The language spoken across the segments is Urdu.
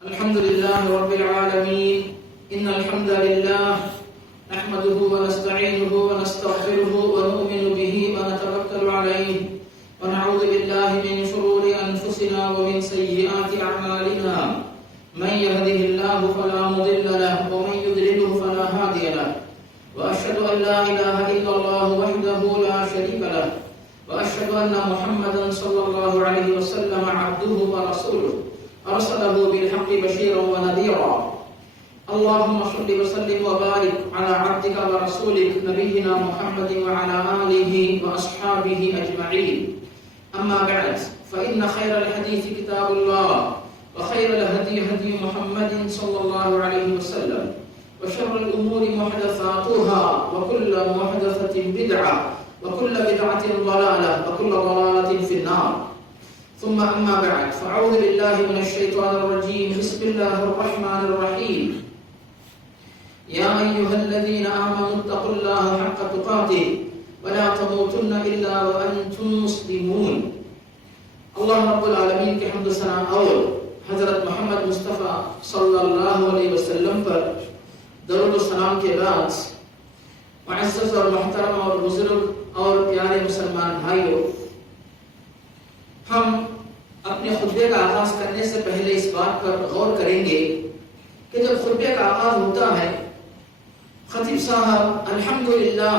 الحمد لله رب العالمين إن الحمد لله نحمده ونستعينه ونستغفره ونؤمن به ونتوكل عليه ونعوذ بالله من شرور أنفسنا ومن سيئات أعمالنا من يهده الله فلا مضل له ومن يضلله فلا هادي له وأشهد أن لا إله إلا الله وحده لا شريك له وأشهد أن محمدا صلى الله عليه وسلم عبده ورسوله أرسله بالحق بشيرا ونذيرا اللهم صل وسلم وبارك على عبدك ورسولك نبينا محمد وعلى آله وأصحابه أجمعين أما بعد فإن خير الحديث كتاب الله وخير الهدي هدي محمد صلى الله عليه وسلم وشر الأمور محدثاتها وكل محدثة بدعة وكل بدعة ضلالة وكل ضلالة في النار ثم أما بعد فأعوذ بالله من الشيطان الرجيم بسم الله الرحمن الرحيم يا أيها الذين آمنوا اتقوا الله حق تقاته ولا تموتن إلا وأنتم مسلمون اللہ رب العالمین کے حمد و ثنا اور حضرت محمد مصطفیٰ صلی اللہ علیہ وسلم پر درود و سلام کے بعد معزز اور محترم اور بزرگ اور پیارے مسلمان بھائیوں، ہم اپنے خطبے کا آغاز کرنے سے پہلے اس بات پر غور کریں گے کہ جب خطبے کا آغاز ہوتا ہے خطیب صاحب الحمدللہ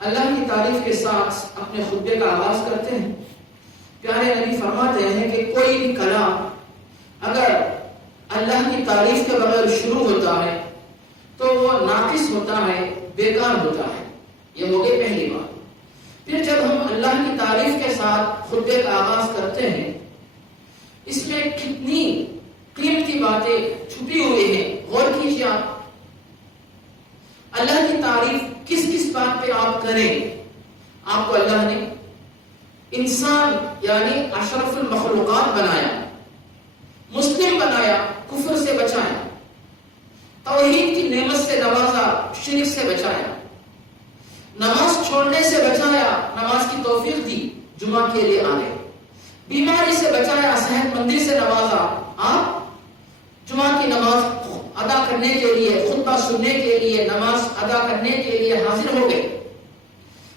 اللہ کی تعریف کے ساتھ اپنے خطبے کا آغاز کرتے ہیں۔ پیارے نبی فرماتے ہیں کہ کوئی بھی کلام اگر اللہ کی تعریف کے بغیر شروع ہوتا ہے تو وہ ناقص ہوتا ہے، بیکار ہوتا ہے۔ یہ ہو گئی پہلی بات۔ پھر جب ہم اللہ کی تعریف کے ساتھ خطبے کا آغاز کرتے ہیں، اس میں کتنی قیمتی باتیں چھپی ہوئی ہیں، غور کیجیے آپ۔ اللہ کی تعریف کس کس بات پہ آپ کریں؟ آپ کو اللہ نے انسان یعنی اشرف المخلوقات بنایا، مسلم بنایا، کفر سے بچایا، توحید کی نعمت سے نوازا، شرک سے بچایا، نماز چھوڑنے سے بچایا، نماز کی توفیق دی، جمعہ کے لیے آنے، بیماری سے بچایا، صحت مندی سے نوازا، آپ جمعہ کی نماز ادا کرنے کے لیے، خطبہ سننے کے لیے، نماز ادا کرنے کے لیے حاضر ہو گئے۔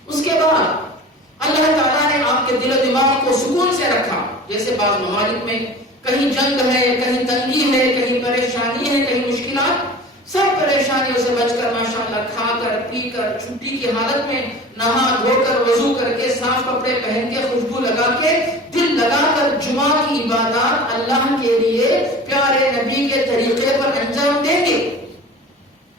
اس کے بعد اللہ تعالیٰ نے آپ کے دل و دماغ کو سکون سے رکھا۔ جیسے بعض ممالک میں کہیں جنگ ہے، کہیں تنگی ہے، کہیں پریشانی ہے، کہیں مشکلات، سب پریشانیوں سے بچ کر ماشاءاللہ کھا کر پی کر چھٹی کی حالت میں نہا دھو کر وضو کر کے صاف کپڑے پہن کے خوشبو لگا کے دل لگا کر جمعہ کی عبادات اللہ کے لیے پیارے نبی کے طریقے پر انجام دیں گے۔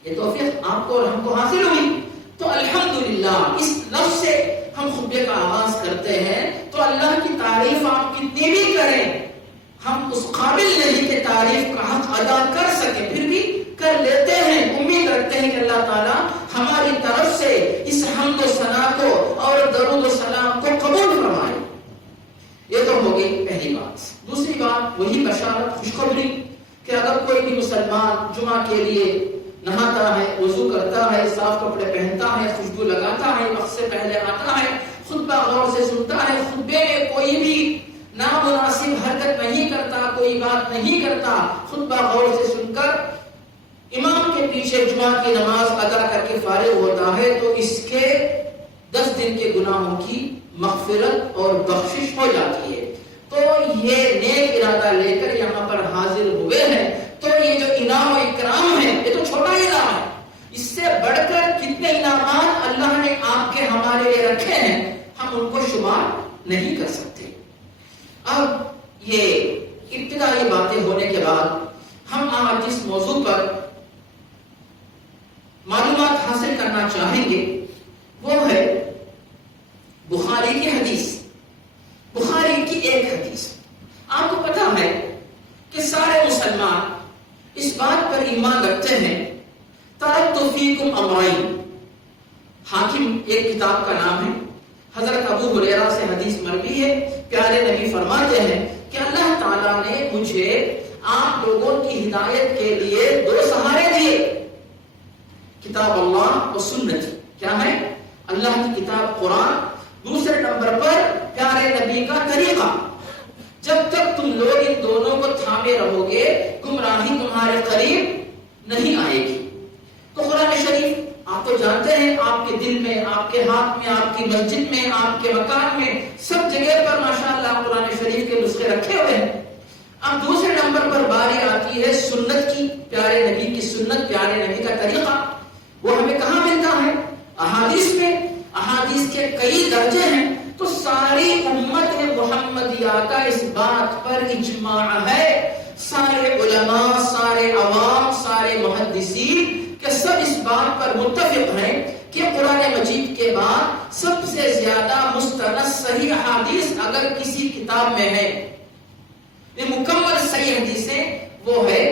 یہ توفیق آپ کو اور ہم کو حاصل ہوئی تو الحمدللہ اس لفظ سے ہم خطبے کا آغاز کرتے ہیں۔ تو اللہ کی تعریف آپ کتنی بھی کریں، ہم اس قابل نہیں کہ تعریف کا حق ادا کر سکیں، پھر بھی کر لیتے ہیں۔ امید رکھتے ہیں کہ اللہ تعالیٰ ہماری طرف سے اس حمد و ثنا کو اور درود و سلام کو قبول فرمائے۔ یہ تو ہو گئی پہلی بات۔ دوسری بات وہی بشارت، خوشخبری کہ اگر کوئی بھی مسلمان جمعہ کے لیے نہاتا ہے، وضو کرتا ہے، صاف کپڑے پہنتا ہے، خوشبو لگاتا ہے، وقت سے پہلے آتا ہے، خطبہ غور سے سنتا ہے، خطبے میں کوئی بھی نامناسب حرکت نہیں کرتا، کوئی بات نہیں کرتا، خطبہ غور سے سن کر امام کے پیچھے جمعہ کی نماز ادا کر کے فارغ ہوتا ہے تو اس کے 10 دن کے گناہوں کی مغفرت اور بخشش ہو جاتی ہے۔ تو یہ نیک ارادہ لے کر یہاں پر حاضر ہوئے ہیں، تو یہ جو انعام و اکرام ہے یہ تو چھوٹا انعام ہے، اس سے بڑھ کر کتنے انعامات اللہ نے آپ کے ہمارے لیے رکھے ہیں، ہم ان کو شمار نہیں کر سکتے۔ اب یہ ابتدائی باتیں ہونے کے بعد ہم آج جس موضوع پر معلومات حاصل کرنا چاہیں گے وہ ہے بخاری کی حدیث، بخاری کی ایک حدیث۔ آپ کو پتا ہے کہ سارے مسلمان اس بات پر ایمان رکھتے ہیں ترکت فیکم امرین۔ حاکم ایک کتاب کا نام ہے، حضرت ابو ہریرہ سے حدیث مروی ہے، پیارے نبی فرماتے ہیں کہ اللہ تعالیٰ نے مجھے آپ لوگوں کی ہدایت کے لیے 2 سہارے دیے، کتاب اللہ و سنت۔ کیا ہے؟ اللہ کی کتاب قرآن، دوسرے نمبر پر پیارے نبی کا طریقہ۔ جب تک تم لوگ ان دونوں کو تھامے رہو گے گمراہی تمہارے قریب نہیں آئے گی۔ تو قرآن شریف آپ تو جانتے ہیں، آپ کے دل میں، آپ کے ہاتھ میں، آپ کی مسجد میں، آپ کے مکان میں، سب جگہ پر ماشاءاللہ قرآن شریف کے نسخے رکھے ہوئے ہیں۔ اب دوسرے نمبر پر باری آتی ہے سنت کی، پیارے نبی کی سنت، پیارے نبی کا طریقہ۔ وہ ہمیں کہاں ملتا ہے؟ احادیث میں۔ احادیث کے کئی درجے ہیں، تو ساری امت محمدیہ کا اس بات پر اجماع ہے، سارے علماء، سارے عوام، سارے محدثین کہ سب اس بات پر متفق ہیں کہ قرآن مجید کے بعد سب سے زیادہ مستند صحیح حدیث اگر کسی کتاب میں ہے، یہ مکمل صحیح حدیثیں، وہ ہے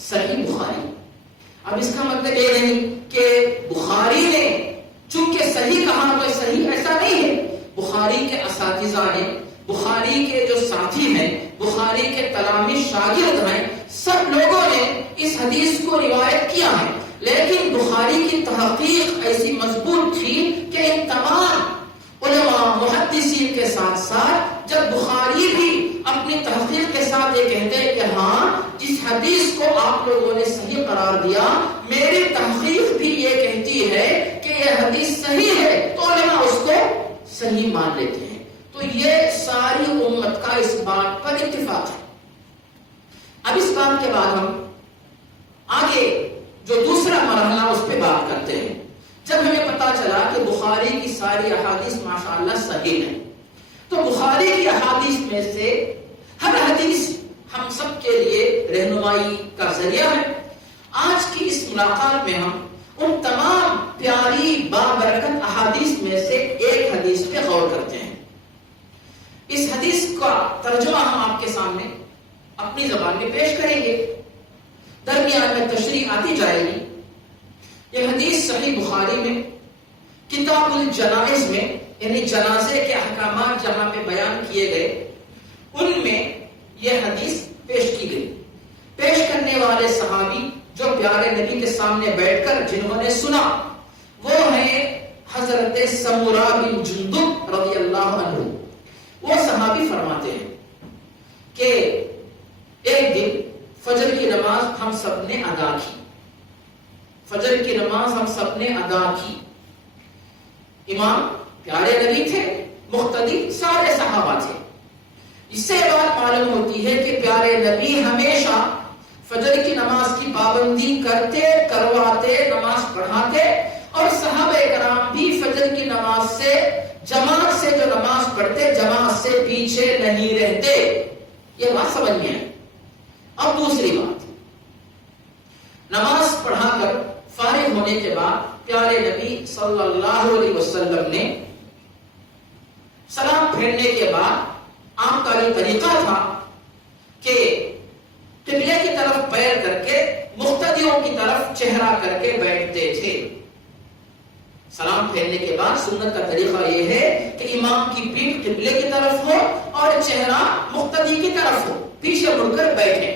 صحیح بخاری۔ اب اس کا مطلب یہ نہیں کہ بخاری نے چونکہ صحیح کہا تو صحیح، ایسا نہیں ہے۔ بخاری کے اساتذہ نے، بخاری کے جو ساتھی ہیں، بخاری کے تلامذہ شاگرد ہیں، سب لوگوں نے اس حدیث کو روایت کیا ہے، لیکن بخاری کی تحقیق ایسی مضبوط تھی کہ ان تمام علماء محدثین کے ساتھ ساتھ جب بخاری بھی اپنی تحقیق کے ساتھ یہ کہتے ہیں کہ ہاں جس حدیث کو آپ لوگوں نے صحیح قرار دیا، میری تحقیق بھی یہ کہتی ہے کہ یہ حدیث صحیح ہے، تو علماء اس کو صحیح مان لیتے ہیں۔ تو یہ ساری امت کا اس بات پر اتفاق ہے۔ اب اس بات کے بعد ہم آگے جو دوسرا مرحلہ اس پہ بات کرتے ہیں۔ جب ہمیں پتا چلا کہ بخاری کی ساری احادیث ماشاءاللہ صحیح ہیں، تو بخاری کی احادیث میں سے ہر حدیث ہم سب کے لیے رہنمائی کا ذریعہ ہے۔ آج کی اس ملاقات میں ہم ان تمام پیاری بابرکت احادیث میں سے ایک حدیث پہ غور کرتے ہیں۔ اس حدیث کا ترجمہ ہم آپ کے سامنے اپنی زبان میں پیش کریں گے، درمیان میں تشریح آتی جائے گی۔ یہ حدیث صحیح بخاری میں کتاب الجنائز میں، یعنی جنازے کے احکامات جہاں پہ بیان کیے گئے، ان میں یہ حدیث پیش کی گئی۔ پیش کرنے والے صحابی جو پیارے نبی کے سامنے بیٹھ کر جنہوں نے سنا، وہ ہیں حضرت سمورہ بن جندب رضی اللہ عنہ۔ وہ صحابی فرماتے ہیں کہ ایک دن فجر کی نماز ہم سب نے ادا کی، فجر کی نماز ہم سب نے ادا کی۔ امام پیارے نبی تھے، مقتدی سارے صحابہ تھے۔ اس سے بات معلوم ہوتی ہے کہ پیارے نبی ہمیشہ فجر کی نماز کی پابندی کرتے، کرواتے، نماز پڑھاتے، اور صحابہ کرام بھی فجر کی نماز سے، جماعت سے جو نماز پڑھتے، جماعت سے پیچھے نہیں رہتے۔ یہ بات سمجھ میں ہے۔ اب دوسری بات، نماز پڑھا کر فارغ ہونے کے بعد پیارے نبی صلی اللہ علیہ وسلم نے سلام پھیرنے کے بعد عام کا یہ طریقہ تھا کہ قبلے کی طرف پیر کر کے مقتدیوں کی طرف چہرہ کر کے بیٹھتے تھے۔ سلام پھیرنے کے بعد سنت کا طریقہ یہ ہے کہ امام کی پیٹھ قبلے کی طرف ہو اور چہرہ مقتدی کی طرف ہو، پیچھے مڑ کر بیٹھے۔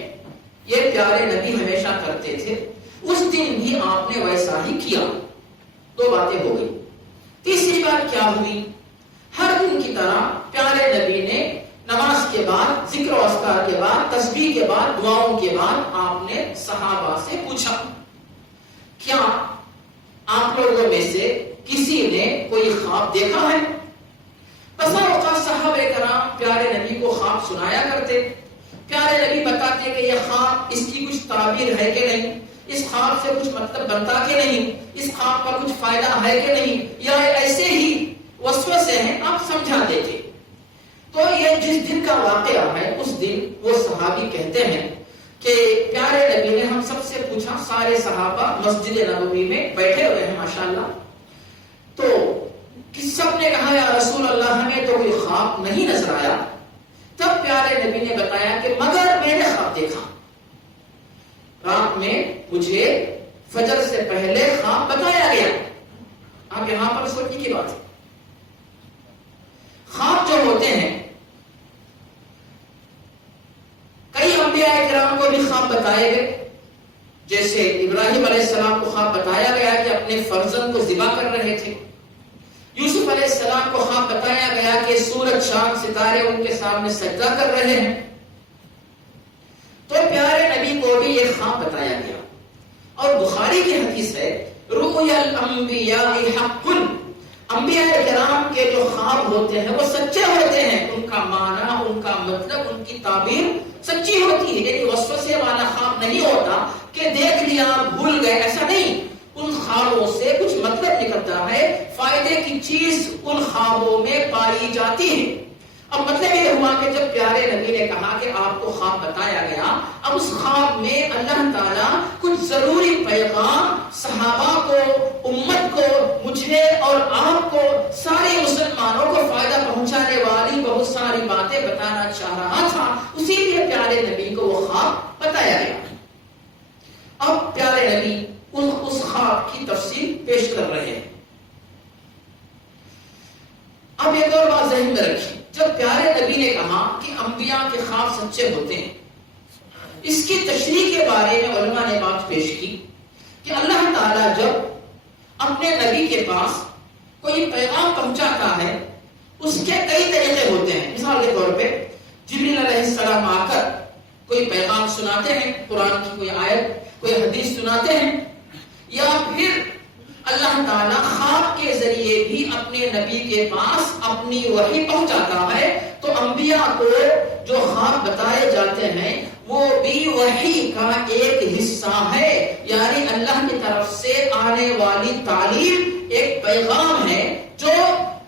یہ پیارے نبی ہمیشہ کرتے تھے، اس دن بھی آپ نے ویسا ہی کیا۔ دو باتیں ہو گئی۔ تیسری بات کیا ہوئی؟ ہر دن کی طرح پیارے نبی نے نماز کے بعد، ذکر و اذکار کے بعد، تسبیح کے بعد، دعاؤں کے بعد آپ نے صحابہ سے پوچھا، کیا آپ لوگوں میں سے کسی نے کوئی خواب دیکھا ہے؟ بسا اوقات صحابہ کرام پیارے نبی کو خواب سنایا کرتے، پیارے نبی بتاتے کہ یہ خواب، اس کی کچھ تعبیر ہے کہ نہیں، اس خواب سے کچھ مطلب بنتا کہ نہیں، اس خواب کا کچھ فائدہ ہے کہ نہیں، یا ایسے ہی وسوسے ہیں، آپ سمجھا دیتے۔ تو یہ جس دن کا واقعہ ہے، اس دن وہ صحابی کہتے ہیں کہ پیارے نبی نے ہم سب سے پوچھا، سارے صحابہ مسجد نبوی میں بیٹھے ہوئے ہیں ماشاءاللہ، تو سب نے کہا یا رسول اللہ ہمیں تو کوئی خواب نہیں نظر آیا۔ تب پیارے نبی نے بتایا کہ مگر میں نے خواب دیکھا، رات میں مجھے فجر سے پہلے خواب بتایا گیا۔ آپ یہاں پر سوچنے کی بات ہے، خواب جو ہوتے ہیں، کئی انبیاء کرام کو بھی خواب بتائے گئے، جیسے ابراہیم علیہ السلام کو خواب بتایا گیا کہ اپنے فرزند کو ذبح کر رہے تھے، یوسف علیہ السلام کو خواب بتایا گیا کہ سورج چاند ستارے ان کے سامنے سجدہ کر رہے ہیں، تو پیارے نبی کو بھی یہ خواب بتایا گیا. اور بخاری کی حدیث ہے رؤیا الانبیاء حق، انبیاء کرام کے جو خواب ہوتے ہیں وہ سچے ہوتے ہیں، ان کا معنی، ان کا مطلب، ان کی تعبیر سچی ہوتی ہے. یعنی وسوسے والا خواب نہیں ہوتا کہ دیکھ لیا بھول گئے، ایسا نہیں. ان خوابوں سے کچھ مطلب نکلتا ہے، فائدے کی چیز ان خوابوں میں پائی جاتی ہے. اب مطلب یہ ہوا کہ جب پیارے نبی نے کہا کہ آپ کو خواب بتایا گیا، اب اس خواب میں اللہ تعالیٰ کچھ ضروری پیغام صحابہ کو، امت کو، مجھے اور آپ کو، سارے مسلمانوں کو فائدہ پہنچانے والی بہت ساری باتیں بتانا چاہ رہا تھا، اسی لیے پیارے نبی کو وہ خواب بتایا گیا. اب پیارے نبی اس خواب کی تفصیل پیش کر رہے ہیں. اب ایک اور بات ذہن میں رکھیں، جب پیارے نبی نے کہا کہ انبیاء کے خواب سچے ہوتے ہیں، اس کی تشریح کے بارے میں علماء نے بات پیش کی کہ اللہ تعالیٰ جب اپنے نبی کے پاس کوئی پیغام پہنچاتا ہے اس کے کئی طریقے ہوتے ہیں. مثال کے طور پہ جبریل علیہ السلام آ کر کوئی پیغام سناتے ہیں، قرآن کی کوئی آیت، کوئی حدیث سناتے ہیں، یا پھر اللہ تعالیٰ خواب کے ذریعے بھی اپنے نبی کے پاس اپنی وحی پہنچاتا ہے. تو انبیاء کو جو خواب بتائے جاتے ہیں وہ بھی وحی کا ایک حصہ ہے، یعنی اللہ کی طرف سے آنے والی تعلیم ایک پیغام ہے جو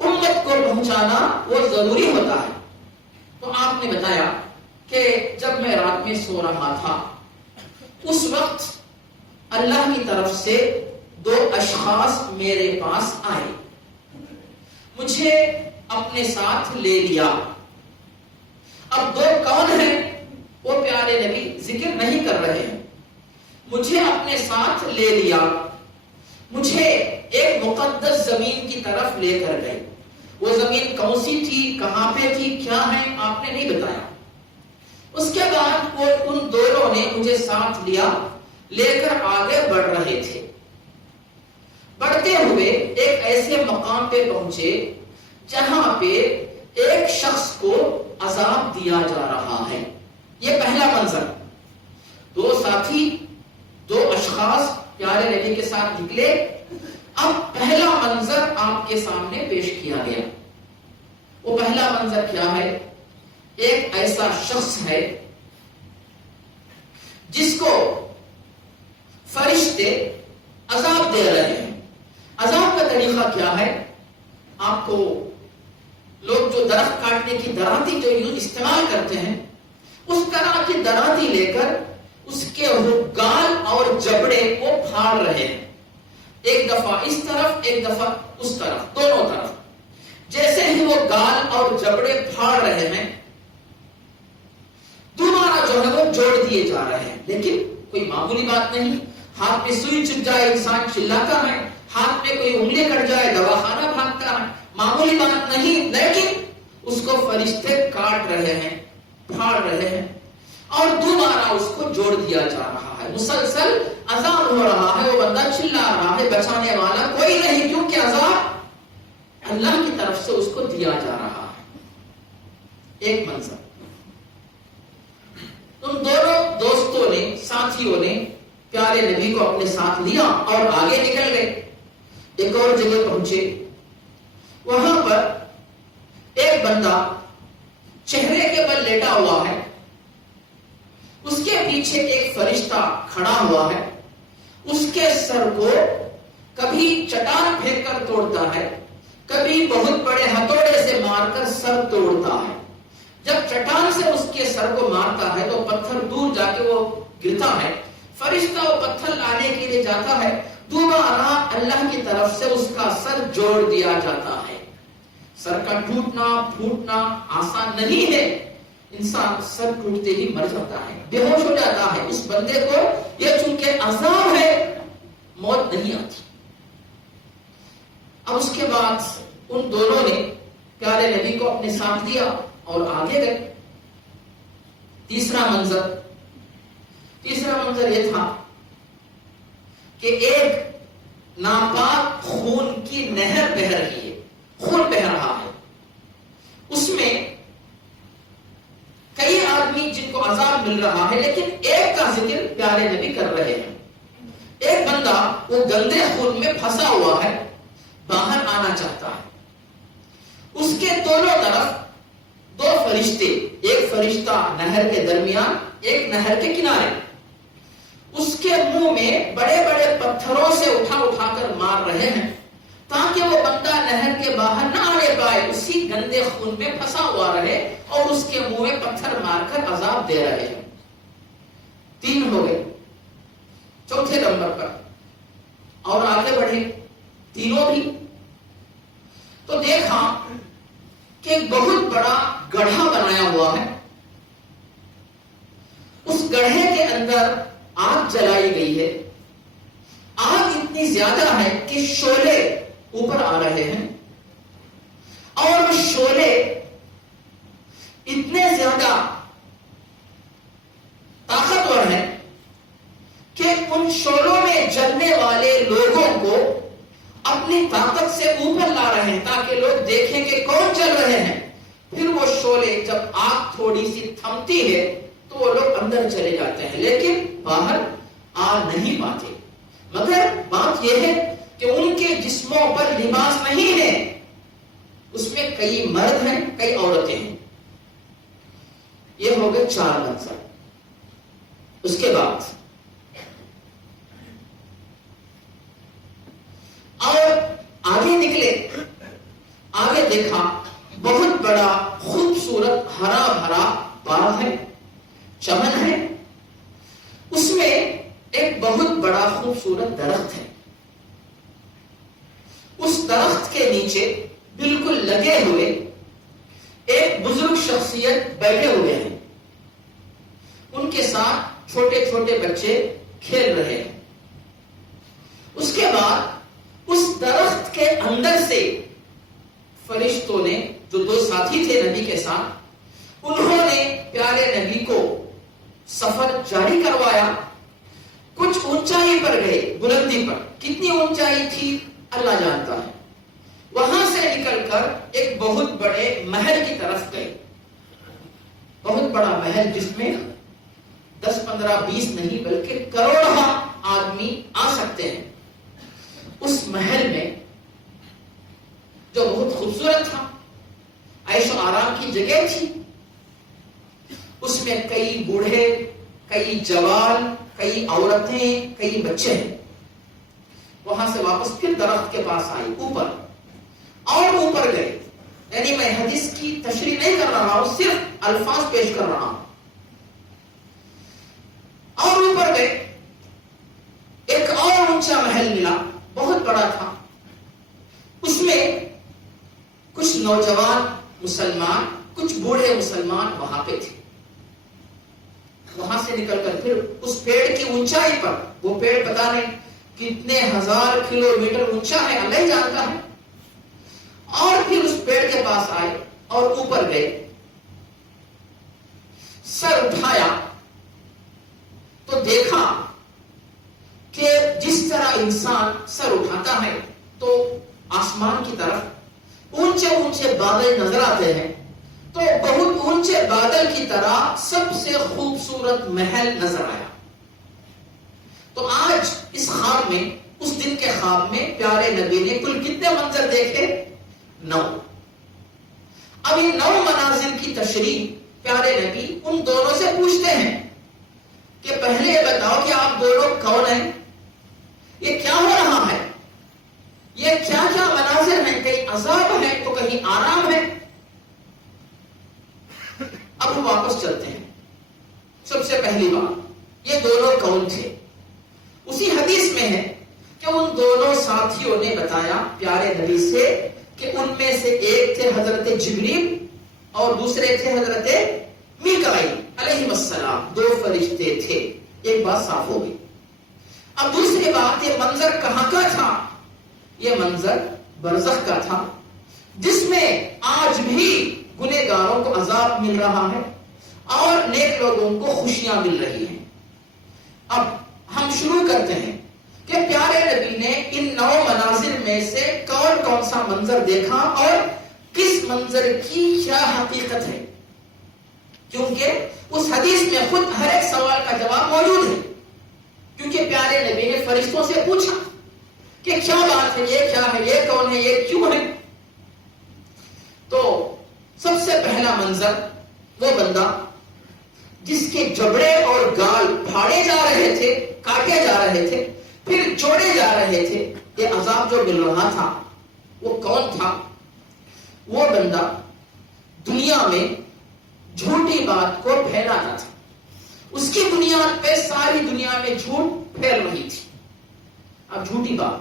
امت کو پہنچانا وہ ضروری ہوتا ہے. تو آپ نے بتایا کہ جب میں رات میں سو رہا تھا اس وقت اللہ کی طرف سے دو اشخاص میرے پاس آئے، مجھے اپنے ساتھ لے لیا. اب دو کون ہیں وہ پیارے نبی ذکر نہیں کر رہے ہیں. مجھے اپنے ساتھ لے لیا، مجھے ایک مقدس زمین کی طرف لے کر گئے. وہ زمین کون سی تھی، کہاں پہ تھی، کیا ہے، آپ نے نہیں بتایا. اس کے بعد وہ ان دونوں نے مجھے ساتھ لیا، لے کر آگے بڑھ رہے تھے. بڑھتے ہوئے ایک ایسے مقام پہ پہنچے جہاں پہ ایک شخص کو عذاب دیا جا رہا ہے. یہ پہلا منظر. دو ساتھی، دو اشخاص پیارے نبی کے ساتھ نکلے. اب پہلا منظر آپ کے سامنے پیش کیا گیا. وہ پہلا منظر کیا ہے؟ ایک ایسا شخص ہے جس کو فرشتے عذاب دے رہے ہیں. عذاب کا طریقہ کیا ہے؟ آپ کو لوگ جو درخت کاٹنے کی دراتی جو استعمال کرتے ہیں اس طرح کی دراتی لے کر اس کے گال اور جبڑے کو پھاڑ رہے ہیں، ایک دفعہ اس طرف ایک دفعہ اس طرف، دونوں طرف. جیسے ہی وہ گال اور جبڑے پھاڑ رہے ہیں دوبارہ جو ہے وہ جوڑ دیے جا رہے ہیں. لیکن کوئی معمولی بات نہیں. ہاتھ میں سوئی چپ جائے انسان چلاتا ہے، ہاتھ میں کوئی انگلی کٹ جائے دواخانہ بھاگتا ہے، معمولی بات نہیں. لیکن اس کو فرشتے کاٹ رہے ہیں، پھاڑ رہے ہیں اور دوبارہ اس کو جوڑ دیا جا رہا ہے. مسلسل عذاب ہو رہا ہے. وہ بندہ چلا رہا ہے، بچانے والا کوئی نہیں، کیونکہ عذاب اللہ کی طرف سے اس کو دیا جا رہا ہے. ایک منظر. ان دونوں دوستوں نے، ساتھیوں نے پیارے نبی کو اپنے ساتھ لیا اور آگے نکل گئے. ایک اور جگہ پہنچے، وہاں پر ایک بندہ چہرے کے بل لیٹا ہوا ہے، اس کے پیچھے ایک فرشتہ کھڑا ہوا ہے. اس کے سر کو کبھی چٹان پھینک کر توڑتا ہے، کبھی بہت بڑے ہتھوڑے سے مار کر سر توڑتا ہے. جب چٹان سے اس کے سر کو مارتا ہے تو پتھر دور جا کے وہ گرتا ہے. فرشتہ وہ پتھر لانے کے لیے جاتا ہے، دوبارہ اللہ کی طرف سے اس کا سر جوڑ دیا جاتا ہے. سر کا ٹوٹنا پھوٹنا آسان نہیں ہے. انسان سر ٹوٹتے ہی مر جاتا ہے، بے ہوش ہو جاتا ہے. اس بندے کو یہ چونکہ عذاب ہے، موت نہیں آتی. اب اس کے بعد ان دونوں نے پیارے نبی کو اپنے ساتھ لیا اور آگے گئے. تیسرا منظر یہ تھا کہ ایک ناپاک خون کی نہر بہہ رہی ہے. خون بہ رہا ہے، اس میں کئی آدمی جن کو عذاب مل رہا ہے، لیکن ایک کا ذکر پیارے نبی کر رہے ہیں۔ ایک بندہ وہ گندے خون میں پھنسا ہوا ہے، باہر آنا چاہتا ہے۔ اس کے دونوں طرف دو فرشتے، ایک فرشتہ نہر کے درمیان، ایک نہر کے کنارے، اس کے منہ میں بڑے بڑے پتھروں سے اٹھا کر مار رہے ہیں تاکہ وہ بندہ نہر کے باہر نہ آنے پائے، اسی گندے خون میں پھنسا ہوا رہے، اور اس کے منہ میں پتھر مار کر عذاب دے رہے ہیں۔ 3 ہو گئے۔ چوتھے نمبر پر اور آگے بڑھے، تینوں بھی تو دیکھا کہ ایک بہت بڑا گڑھا بنایا ہوا ہے، اس گڑھے کے اندر آگ جلائی گئی ہے۔ آگ اتنی زیادہ ہے کہ شعلے اوپر آ رہے ہیں، اور وہ شعلے اتنے زیادہ طاقتور ہیں کہ ان شعلوں میں جلنے والے لوگوں کو اپنی طاقت سے اوپر لا رہے ہیں تاکہ لوگ دیکھیں کہ کون چل رہے ہیں۔ پھر وہ شعلے جب آگ تھوڑی سی تھمتی ہے تو وہ لوگ اندر چلے جاتے ہیں، لیکن باہر آ نہیں پاتے۔ مگر بات یہ ہے کہ ان کے جسموں پر لباس نہیں ہے، اس میں کئی مرد ہیں، کئی عورتیں ہیں۔ یہ ہو گئے 4 منظر۔ اس کے بعد اور آگے نکلے، آگے دیکھا بہت بڑا خوبصورت ہرا بھرا باغ ہے، چمن ہے، اس میں ایک بہت بڑا خوبصورت درخت ہے۔ اس درخت کے نیچے بالکل لگے ہوئے ایک بزرگ شخصیت بیٹھے ہوئے ہیں، ان کے ساتھ چھوٹے چھوٹے بچے کھیل رہے ہیں۔ اس کے بعد اس درخت کے اندر سے فرشتوں نے، جو 2 ساتھی تھے نبی کے ساتھ، انہوں نے پیارے نبی کو سفر جاری کروایا۔ کچھ اونچائی پر گئے، بلندی پر، کتنی اونچائی تھی اللہ جانتا ہے۔ وہاں سے نکل کر ایک بہت بڑے محل کی طرف گئے، بہت بڑا محل جس میں 10 15 20 نہیں بلکہ کروڑوں آدمی آ سکتے ہیں۔ اس محل میں جو بہت خوبصورت تھا، عیش و آرام کی جگہ تھی، اس میں کئی بوڑھے، کئی جوان، کئی عورتیں، کئی بچے ہیں۔ وہاں سے واپس پھر درخت کے پاس آئی، اوپر اور اوپر گئے۔ یعنی میں حدیث کی تشریح نہیں کر رہا ہوں، صرف الفاظ پیش کر رہا ہوں۔ اور اوپر گئے، ایک اور اونچا محل ملا، بہت بڑا تھا۔ اس میں کچھ نوجوان مسلمان، کچھ بوڑھے مسلمان وہاں پہ تھے۔ وہاں سے نکل کر پھر اس پیڑ کی اونچائی پر، وہ پیڑ پتہ نہیں کتنے 1000 کلومیٹر اونچا ہے، اللہ ہی جانتا ہے، اور پھر اس پیڑ کے پاس آئے اور اوپر گئے۔ سر اٹھایا تو دیکھا کہ جس طرح انسان سر اٹھاتا ہے تو آسمان کی طرف اونچے اونچے بادل نظر آتے ہیں، تو بہت اونچے بادل کی طرح سب سے خوبصورت محل نظر آیا۔ تو آج اس خواب میں، اس دن کے خواب میں پیارے نبی نے کل کتنے منظر دیکھے؟ 9۔ اب یہ 9 مناظر کی تشریح پیارے نبی ان دونوں سے پوچھتے ہیں کہ پہلے یہ بتاؤ کہ آپ دونوں کون ہیں؟ یہ کیا ہو رہا ہے؟ یہ کیا کیا مناظر ہیں؟ کہیں عذاب ہے تو کہیں آرام ہے۔ اب ہم واپس چلتے ہیں۔ سب سے پہلی بات، یہ دونوں کون تھے؟ اسی حدیث میں ہے کہ ان دونوں ساتھیوں نے بتایا پیارے نبی سے کہ ان میں سے ایک تھے حضرت جبریل اور دوسرے تھے حضرت میکائیل علیہ السلام، 2 فرشتے تھے۔ ایک بات صاف ہو گئی۔ اب دوسری بات، یہ منظر کہاں کا تھا؟ یہ منظر برزخ کا تھا، جس میں آج بھی گنہگاروں کو عذاب مل رہا ہے اور نیک لوگوں کو خوشیاں مل رہی ہیں۔ اب ہم شروع کرتے ہیں کہ پیارے نبی نے ان 9 مناظر میں سے کون کون سا منظر دیکھا اور کس منظر کی کیا حقیقت ہے، کیونکہ اس حدیث میں خود ہر ایک سوال کا جواب موجود ہے، کیونکہ پیارے نبی نے فرشتوں سے پوچھا کہ کیا بات ہے، یہ کیا ہے، یہ کون ہے، یہ کیوں ہے۔ تو سب سے پہلا منظر وہ بندہ جس کے جبڑے اور گال پھاڑے جا رہے تھے، کاٹے جا رہے تھے، پھر جوڑے جا رہے تھے، یہ عذاب جو مل رہا تھا وہ کون تھا؟ وہ بندہ دنیا میں جھوٹی بات کو پھیلاتا تھا، اس کی بنیاد پہ ساری دنیا میں جھوٹ پھیل رہی تھی۔ اب جھوٹی بات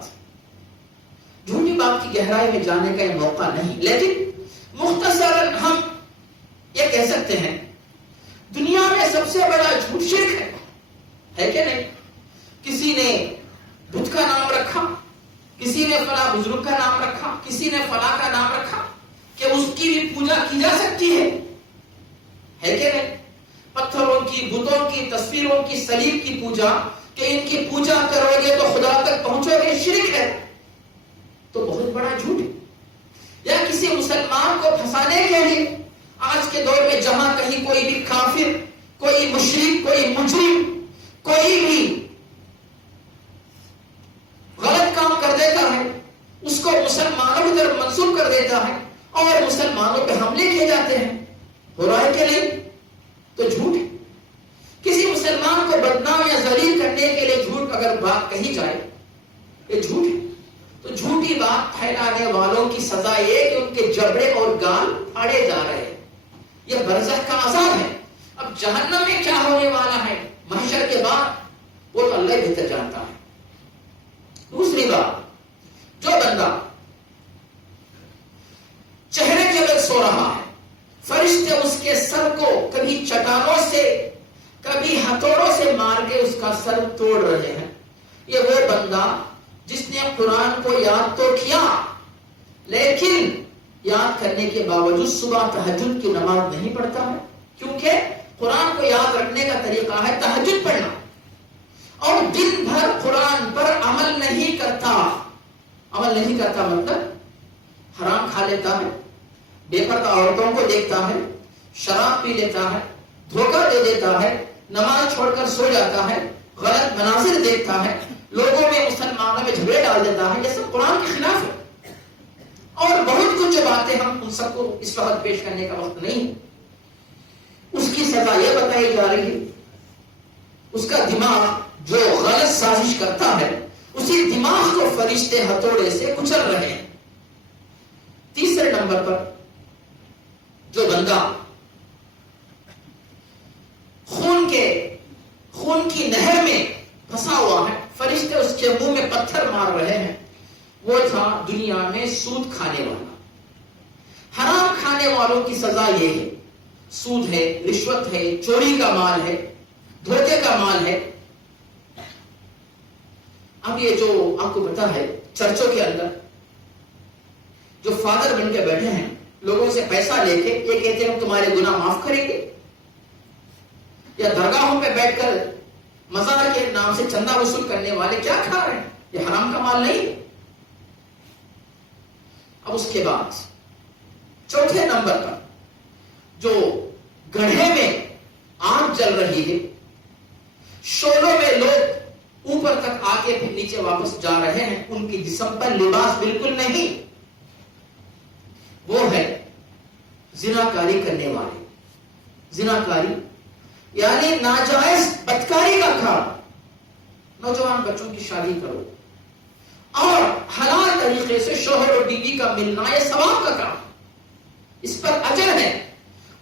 کی گہرائی میں جانے کا یہ موقع نہیں، لیکن مختصراً ہم یہ کہہ سکتے ہیں دنیا میں سب سے بڑا جھوٹ شرک ہے کہ نہیں؟ کسی نے بت کا نام رکھا، کسی نے فلاں بزرگ کا نام رکھا، کسی نے فلاں کا نام رکھا کہ اس کی بھی پوجا کی جا سکتی ہے کہ نہیں؟ پتھروں کی، بتوں کی، تصویروں کی، صلیب کی پوجا کہ ان کی پوجا کرو گے تو خدا تک پہنچو گے، شرک ہے، تو بہت بڑا جھوٹ ہے۔ یا کسی مسلمان کو پھنسانے کے لیے آج کے دور میں جہاں کہیں کوئی بھی کافر، کوئی مشرک، کوئی مجرم، کوئی بھی غلط کام کر دیتا ہے، اس کو مسلمانوں کی طرف منسوب کر دیتا ہے اور مسلمانوں پہ حملے کیے جاتے ہیں، ہو رہا ہے کہ نہیں؟ تو جھوٹ ہے۔ کسی مسلمان کو بدنام یا ذلیل کرنے کے لیے جھوٹ اگر بات کہی جائے، یہ جھوٹ ہے۔ تو جھوٹی بات پھیلانے والوں کی سزا یہ کہ ان کے جبڑے اور گال پھاڑے جا رہے ہیں، یہ برزخ کا عذاب ہے۔ اب جہنم میں کیا ہونے والا ہے محشر کے بعد، وہ تو اللہ بہتر جانتا ہے۔ دوسری بات، جو بندہ چہرے کے بل سو رہا ہے، فرشتے اس کے سر کو کبھی چٹانوں سے کبھی ہتھوڑوں سے مار کے اس کا سر توڑ رہے ہیں، یہ وہ بندہ جس نے قرآن کو یاد تو کیا لیکن یاد کرنے کے باوجود صبح تہجد کی نماز نہیں پڑھتا ہے، کیونکہ قرآن کو یاد رکھنے کا طریقہ ہے تہجد پڑھنا، اور دن بھر قرآن پر عمل نہیں کرتا۔ عمل نہیں کرتا مطلب حرام کھا لیتا ہے، بے پردہ عورتوں کو دیکھتا ہے، شراب پی لیتا ہے، دھوکہ دے دیتا ہے، نماز چھوڑ کر سو جاتا ہے، غلط مناظر دیکھتا ہے، لوگوں میں مسلمانوں میں جھگڑے ڈال دیتا ہے، یہ سب قرآن کے خلاف ہے۔ اور بہت کچھ باتیں ہم ان سب کو اس وقت پیش کرنے کا وقت نہیں۔ اس کی سزا یہ بتائی جا رہی ہے، اس کا دماغ جو غلط سازش کرتا ہے، اسی دماغ کو فرشتے ہتھوڑے سے کچل رہے ہیں۔ تیسرے نمبر پر جو بندہ خون کی نہر میں پھنسا ہوا ہے، فرشتے اس کے منہ میں پتھر مار رہے ہیں، وہ تھا دنیا میں سود کھانے والا۔ حرام کھانے والوں کی سزا یہ ہے، سود ہے، رشوت ہے، چوری کا مال ہے، دھوکے کا مال ہے۔ اب یہ جو آپ کو پتا ہے چرچوں کے اندر جو فادر بن کے بیٹھے ہیں، لوگوں سے پیسہ لے کے یہ کہتے ہیں ہم تمہارے گناہ معاف کریں گے، یا درگاہوں پہ بیٹھ کر مزار کے نام سے چندہ وصول کرنے والے کیا کھا رہے ہیں؟ یہ حرام کا مال نہیں۔ اب اس کے بعد چوتھے نمبر پر جو گڑھے میں آگ جل رہی ہے، شولوں میں لوگ اوپر تک آ کے پھر نیچے واپس جا رہے ہیں، ان کی جسم پر لباس بالکل نہیں، وہ ہے زناکاری کرنے والے۔ زناکاری یعنی ناجائز بدکاری کا کام۔ نوجوان بچوں کی شادی کرو اور حلال طریقے سے شوہر اور بیوی کا ملنا، یہ ثواب کا کام، اس پر اجر ہے۔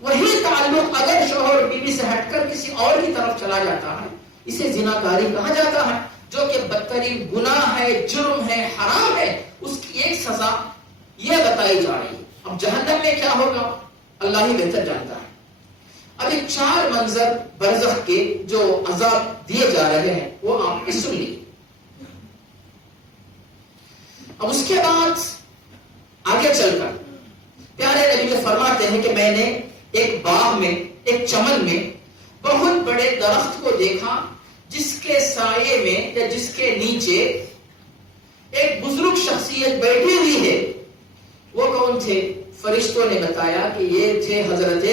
وہی تعلق اگر شوہر اور بیوی سے ہٹ کر کسی اور کی طرف چلا جاتا ہے، اسے زناکاری کہا جاتا ہے، جو کہ بدترین گناہ ہے، جرم ہے، حرام ہے۔ اس کی ایک سزا یہ بتائی جا رہی ہے۔ اب جہنم میں کیا ہوگا اللہ ہی بہتر جانتا ہے۔ اب یہ 4 منظر برزخ کے جو عذاب دیے جا رہے ہیں وہ آپ نے سن لی۔ اب اس کے بعد آگے چل کر پیارے نبی جو فرماتے ہیں کہ میں نے ایک باغ میں، ایک چمن میں بہت بڑے درخت کو دیکھا جس کے سائے میں یا جس کے نیچے ایک بزرگ شخصیت بیٹھی ہوئی ہے، وہ کون تھے؟ فرشتوں نے بتایا کہ یہ تھے حضرت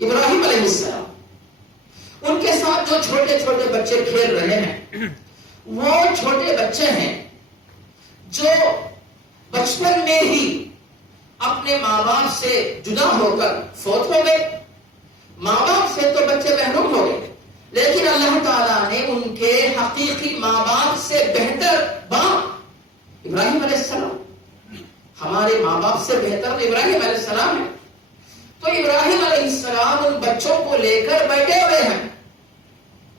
ابراہیم علیہ السلام۔ ان کے ساتھ جو چھوٹے چھوٹے بچے کھیل رہے ہیں، وہ چھوٹے بچے ہیں جو بچپن میں ہی اپنے ماں باپ سے جدا ہو کر فوت ہو گئے۔ ماں باپ سے تو بچے محروم ہو گئے، لیکن اللہ تعالیٰ نے ان کے حقیقی ماں باپ سے بہتر باپ ابراہیم علیہ السلام، ہمارے ماں باپ سے بہتر ابراہیم علیہ السلام ہے۔ تو ابراہیم علیہ السلام ان بچوں کو لے کر بیٹھے ہوئے ہیں۔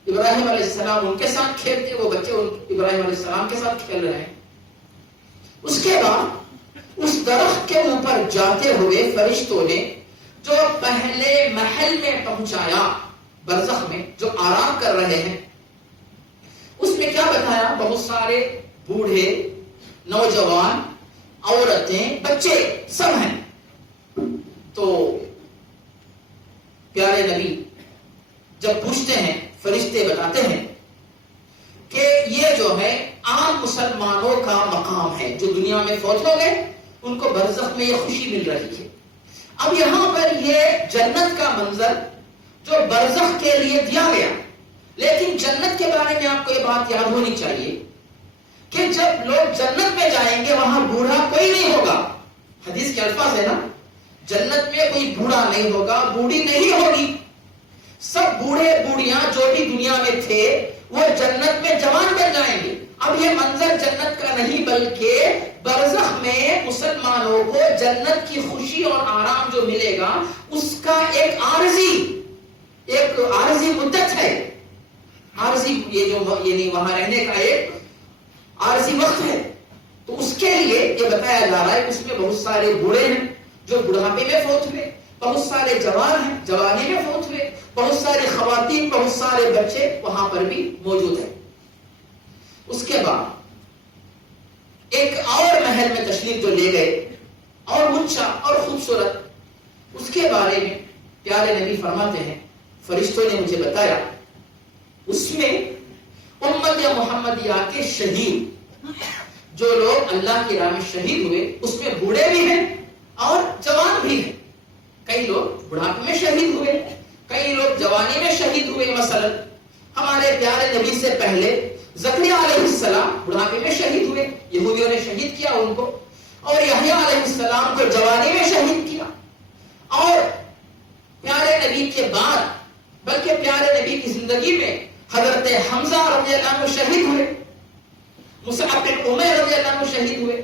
ابراہیم علیہ السلام ان کے ساتھ کھیلتے، وہ بچے ابراہیم علیہ السلام کے ساتھ کھیل رہے ہیں۔ اس کے بعد اس درخت کے اوپر جاتے ہوئے فرشتوں نے جو پہلے محل میں پہنچایا، برزخ میں جو آرام کر رہے ہیں، اس میں کیا بتایا؟ بہت سارے بوڑھے، نوجوان، عورتیں، بچے سب ہیں۔ تو پیارے نبی جب پوچھتے ہیں، فرشتے بتاتے ہیں کہ یہ جو ہے عام مسلمانوں کا مقام ہے، جو دنیا میں فوت ہو گئے، ان کو برزخ میں یہ خوشی مل رہی ہے۔ اب یہاں پر یہ جنت کا منظر جو برزخ کے لیے دیا گیا، لیکن جنت کے بارے میں آپ کو یہ بات یاد ہونی چاہیے کہ جب لوگ جنت میں جائیں گے وہاں بوڑھا کوئی نہیں ہوگا۔ حدیث کے الفاظ ہے نا، جنت میں کوئی بوڑھا نہیں ہوگا، بوڑھی نہیں ہوگی، سب بوڑھے بوڑھیاں جو بھی دنیا میں تھے وہ جنت میں جوان بن جائیں گے۔ اب یہ منظر جنت کا نہیں بلکہ برزخ میں مسلمانوں کو جنت کی خوشی اور آرام جو ملے گا اس کا ایک عارضی مدت ہے، عارضی یہ جو یعنی وہاں رہنے کا ایک عارضی وقت ہے۔ تو اس کے لیے یہ بتایا جا رہا ہے کہ اس میں بہت سارے بوڑھے ہیں جو بڑھاپے میں فوت ہوئے، بہت سارے جوان ہیں جوانی میں فوت ہوئے، بہت ساری خواتین، بہت سارے بچے وہاں پر بھی موجود ہیں۔ اس کے بعد ایک اور محل میں تشریف جو لے گئے، اور اونچا اور خوبصورت، اس کے بارے میں پیارے نبی فرماتے ہیں، فرشتوں نے مجھے بتایا اس میں امت محمدیہ کے شہید، جو لوگ اللہ کی راہ میں شہید ہوئے، اس میں بوڑھے بھی ہیں اور جوان بھی ہیں۔ کئی لوگ بڑھاپے میں شہید ہوئے، کئی لوگ جوانی میں شہید ہوئے۔ مثلا ہمارے پیارے نبی سے پہلے زکریا علیہ السلام بڑھاپے میں شہید ہوئے، یہودیوں نے شہید کیا ان کو، اور یحییٰ علیہ السلام کو جوانی میں شہید کیا۔ اور پیارے نبی کے بعد، بلکہ پیارے نبی کی زندگی میں حضرت حمزہ رضی اللہ عنہ شہید ہوئے، مصعب بن عمیر رضی اللہ عنہ شہید ہوئے،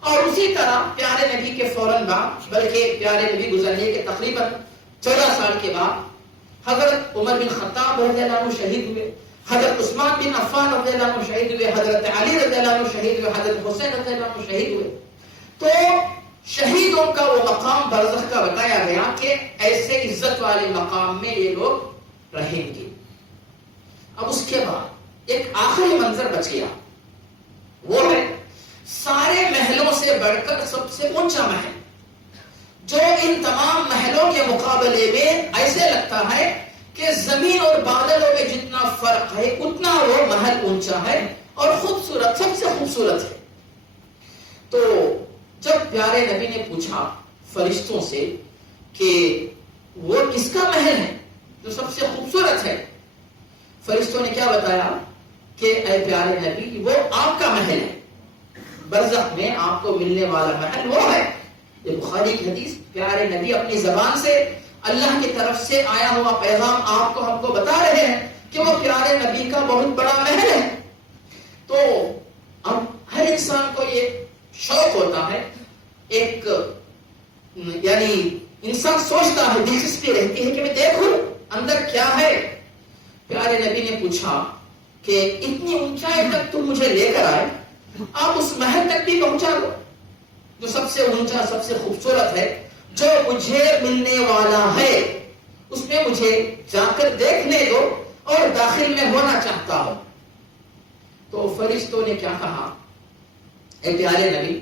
اور اسی طرح پیارے نبی کے فوراً بعد، بلکہ پیارے نبی گزرنے کے تقریباً 14 سال کے بعد حضرت عمر بن خطاب رضی اللہ عنہ شہید ہوئے، حضرت عثمان بن عفان رضی اللہ عنہ شہید ہوئے، حضرت علی رضی اللہ عنہ شہید ہوئے، حضرت حسین رضی اللہ عنہ شہید ہوئے۔ تو شہیدوں کا وہ مقام برزخ کا بتایا گیا کہ ایسے عزت والے مقام میں یہ لوگ رہیں گے۔ اب اس کے بعد ایک آخری منظر بچ گیا، وہ ہے سارے محلوں سے بڑھ کر سب سے اونچا محل، جو ان تمام محلوں کے مقابلے میں ایسے لگتا ہے کہ زمین اور بادلوں میں جتنا فرق ہے اتنا وہ محل اونچا ہے اور خوبصورت، سب سے خوبصورت ہے۔ تو جب پیارے نبی نے پوچھا فرشتوں سے کہ وہ کس کا محل ہے جو سب سے خوبصورت ہے، فرشتوں نے کیا بتایا کہ اے پیارے نبی، وہ آپ کا محل ہے، برزخ میں آپ کو ملنے والا محل وہ ہے۔ یہ بخاری کی حدیث، پیارے نبی اپنی زبان سے اللہ کی طرف سے آیا ہوا پیغام آپ کو ہم کو بتا رہے ہیں کہ وہ پیارے نبی کا بہت بڑا محل ہے۔ تو اب ہر انسان کو یہ شوق ہوتا ہے، ایک یعنی انسان سوچتا ہے، دلچسپی رہتی ہے کہ میں دیکھوں اندر کیا ہے۔ پیارے نبی نے پوچھا کہ اتنی اونچائی تک تم مجھے لے کر آئے، آپ اس محل تک بھی پہنچا دو جو سب سے اونچا، سب سے خوبصورت ہے، جو مجھے ملنے والا ہے، اس میں مجھے جا کر دیکھنے دو اور داخل میں ہونا چاہتا ہوں۔ تو فرشتوں نے کیا کہا، اے پیارے نبی،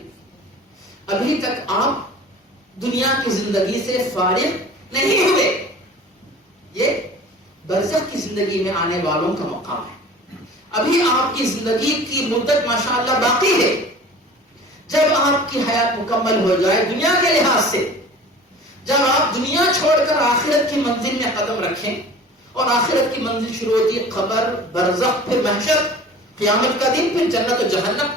ابھی تک آپ دنیا کی زندگی سے فارغ نہیں ہوئے، یہ برزخ کی زندگی میں آنے والوں کا مقام ہے. ابھی آپ کی زندگی کی مدت ماشاءاللہ باقی ہے. جب آپ کی حیات مکمل ہو جائے دنیا کے لحاظ سے، جب آپ دنیا چھوڑ کر آخرت کی منزل میں قدم رکھیں، اور آخرت کی منزل شروع ہوتی ہے قبر، برزخ، پھر محشر، قیامت کا دن، پھر جنت و جہنم.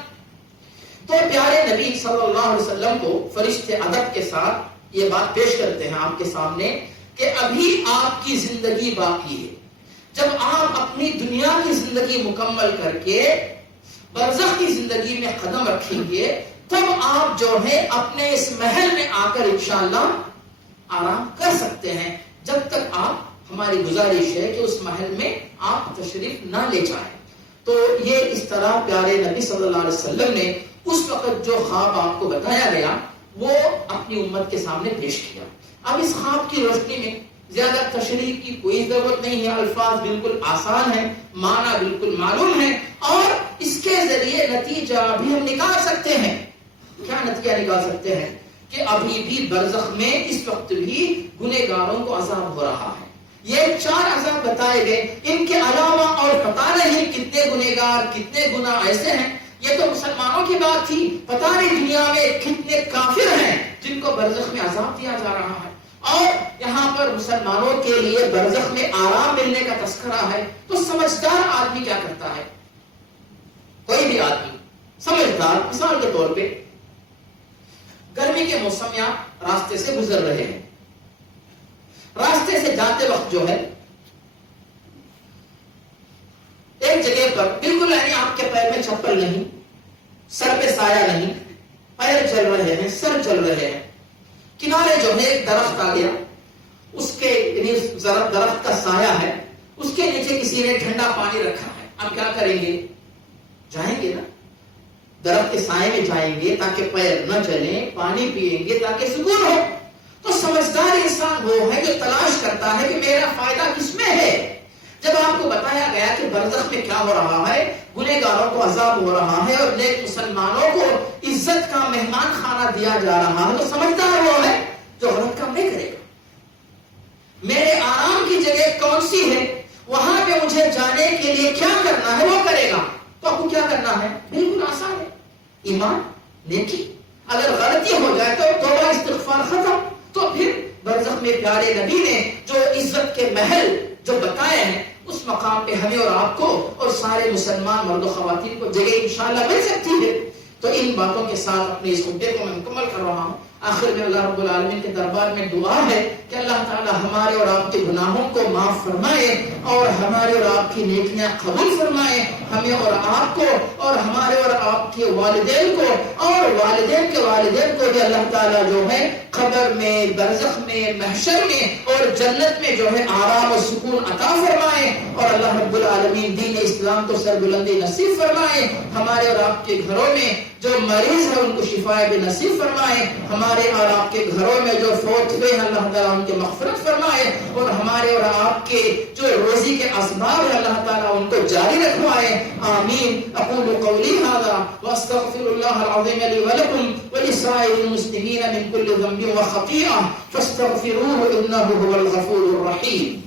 تو پیارے نبی صلی اللہ علیہ وسلم کو فرشتے ادب کے ساتھ یہ بات پیش کرتے ہیں آپ کے سامنے کہ ابھی آپ کی زندگی باقی ہے. جب آپ اپنی دنیا کی زندگی مکمل کر کے برزخ کی زندگی میں قدم رکھیں گے، تب آپ جو ہے اپنے اس محل میں آ کر انشاءاللہ آرام کر سکتے ہیں. جب تک آپ، ہماری گزارش ہے کہ اس محل میں آپ تشریف نہ لے جائیں. تو یہ اس طرح پیارے نبی صلی اللہ علیہ وسلم نے اس وقت جو خواب آپ کو بتایا گیا وہ اپنی امت کے سامنے پیش کیا. اب اس خواب کی روشنی میں زیادہ تشریح کی کوئی ضرورت نہیں ہے. الفاظ بالکل آسان ہیں، معنی بالکل معلوم ہے، اور اس کے ذریعے نتیجہ بھی ہم نکال سکتے ہیں. کیا نتیجہ نکال سکتے ہیں؟ کہ ابھی بھی برزخ میں اس وقت بھی گنہگاروں کو عذاب ہو رہا ہے. یہ 4 عذاب بتائے گئے، ان کے علاوہ اور پتہ نہیں کتنے گنہگار، کتنے گناہ ایسے ہیں. یہ تو مسلمانوں کی بات تھی، پتہ نہیں دنیا میں کتنے کافر ہیں جن کو برزخ میں عذاب دیا جا رہا ہے. اور یہاں پر مسلمانوں کے لیے برزخ میں آرام ملنے کا تذکرہ ہے. تو سمجھدار آدمی کیا کرتا ہے؟ کوئی بھی آدمی سمجھدار، مثال کے طور پہ گرمی کے موسم میں آپ راستے سے گزر رہے ہیں، راستے سے جاتے وقت جو ہے ایک جگہ پر بالکل یعنی آپ کے پیر میں چپل نہیں، سر پہ سایہ نہیں، پیر چل رہے ہیں، سر چل رہے ہیں، کنارے جو ہے ایک درخت آ گیا، اس کے درخت کا سایہ ہے، اس کے نیچے کسی نے ٹھنڈا پانی رکھا ہے. آپ کیا کریں گے؟ جائیں گے نا، درخت کے سائے میں جائیں گے تاکہ پیر نہ چلیں، پانی پیئیں گے تاکہ سکون ہو. تو سمجھدار انسان وہ ہے جو تلاش کرتا ہے کہ میرا فائدہ کس میں ہے. جب آپ کو بتایا گیا کہ برزخ میں کیا ہو رہا ہے، گنہگاروں کو عذاب ہو رہا ہے اور نیک مسلمانوں کو عزت کا مہمان خانہ دیا جا رہا ہے، تو سمجھدار وہ ہے جو غلط کام نہیں کرے گا. میرے آرام کی جگہ کون سی ہے، وہاں پہ مجھے جانے کے لیے کیا کرنا ہے وہ کرے گا. تو آپ کو کیا کرنا ہے؟ بالکل آسان ہے، ایمان، نیکی. اگر غلطی ہو جائے تو توبہ استغفار ختم. تو پھر برزخ میں پیارے نبی نے جو عزت کے محل جو بتائے ہیں، اس مقام پہ ہمیں اور آپ کو اور سارے مسلمان مرد و خواتین کو جگہ انشاءاللہ مل سکتی ہے. تو ان باتوں کے ساتھ اپنے اس خطبے کو میں مکمل کر رہا ہوں. آخر میں اللہ رب العالمین کے دربار میں دعا ہے کہ اللہ تعالی ہمارے اور آپ کے گناہوں کو معاف فرمائے اور ہمارے اور آپ کی نیکیاں قبول فرمائے. ہمیں اور آپ کو اور ہمارے اور آپ کے والدین کو اور والدین کے والدین کو بھی اللہ تعالی جو ہے قبر میں، برزخ میں، محشر میں اور جنت میں جو ہے آرام و سکون عطا فرمائے. اور اللہ رب العالمین دین اسلام کو سربلندی نصیب فرمائے. ہمارے اور آپ کے گھروں میں جو مریض ہے ان کو شفا بھی نصیب فرمائے. ہمارے اور آپ کے گھروں میں جو فوت ہوئے ہیں اللہ تعالیٰ ان کے مغفرت فرمائے. اور ہمارے اور آپ کے جو روزی کے اسباب ہیں اللہ تعالیٰ ان کو جاری رکھوائے. آمین. اقول قولی هذا واستغفر الله العظيم لي ولكم ولسائر المسلمين من كل ذنب وخطيئة فاستغفروه انه هو الغفور الرحيم.